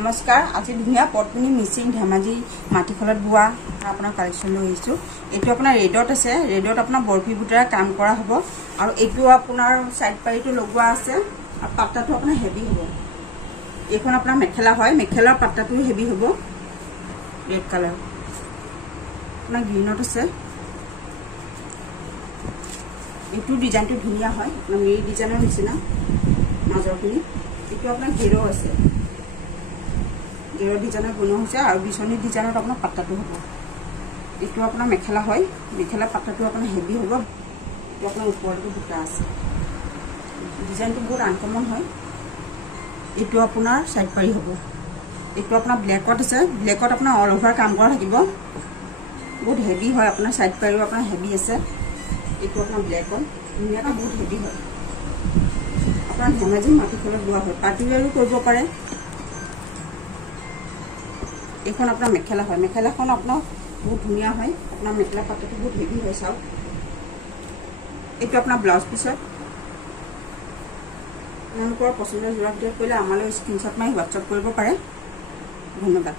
নমস্কাৰ আজি ধুনিয়া পটপুনি মিচিং ধেমাজি মাটিখলত বুৱা আপোনাৰ কালেকচন লৈ আহিছো এটো আপোনাৰ ৰেডত আছে ৰেডত আপোনাৰ বৰফি বুটাৰ কাম কৰা হ'ব আৰু এটো আপোনাৰ সাইড পাইটো লগোৱা আছে আৰু পাট্টাটো আপোনাৰ হেভি হ'ব এখন আপোনাৰ মেখেলা হয় মেখেলাৰ পাট্টাটো হেভি হ'ব ৰেড কালাৰ আপোনাৰ গ্ৰীনত আছে এটো ডিজাইনটো ধুনিয়া হয় আপোনাৰ মেৰি ডিজাইনৰ নিচিনা মাজৰখিনি এটো আপোনাৰ ঘেৰো আছে ঘেৰো ডিজাইনৰ বনোৱা হৈছে আৰু বিছনি ডিজাইনত আপোনাৰ পাট্টাটো হ'ব এটো আপোনাৰ মেখেলা হয় মেখেলা পাট্টাটো আপোনাৰ হেভি হ'ব এটো আপোনাৰ ওপৰটো বুটা আছে ডিজাইনটো বহুত আনকমন হয় এটো আপোনাৰ সাইড পাৰি হ'ব এটো আপোনাৰ ব্ল্যাকত আছে ব্ল্যাকত আপোনাৰ অল ওভাৰ কাম কৰা থাকিব বহুত হেভি হয় আপোনাৰ সাইড পাৰিও আপোনাৰ হেভি আছে এটো আপোনাৰ ব্ল্যাকত ধুনিয়াটা বহুত হেভি হয় আপোনাৰ ধেমাজি মাটিখলত বুৱা হয় পাৰ্টি ওয়্যাৰো কৰিব পাৰে এখন আপোনাৰ মেখেলা হয় মেখেলাখন আপোনাৰ বহুত ধুনিয়া হয় আপোনাৰ মেখেলা পাট্টাটো বহুত হেভি হয় চাও এটো আপোনাৰ ব্লাউজ পিছত আপোনালোকৰ পছন্দৰ জোৰা দিয়া কৰিলে আমালৈ স্ক্ৰিনশ্বট মাৰি WhatsApp কৰিব পাৰে ধন্যবাদ।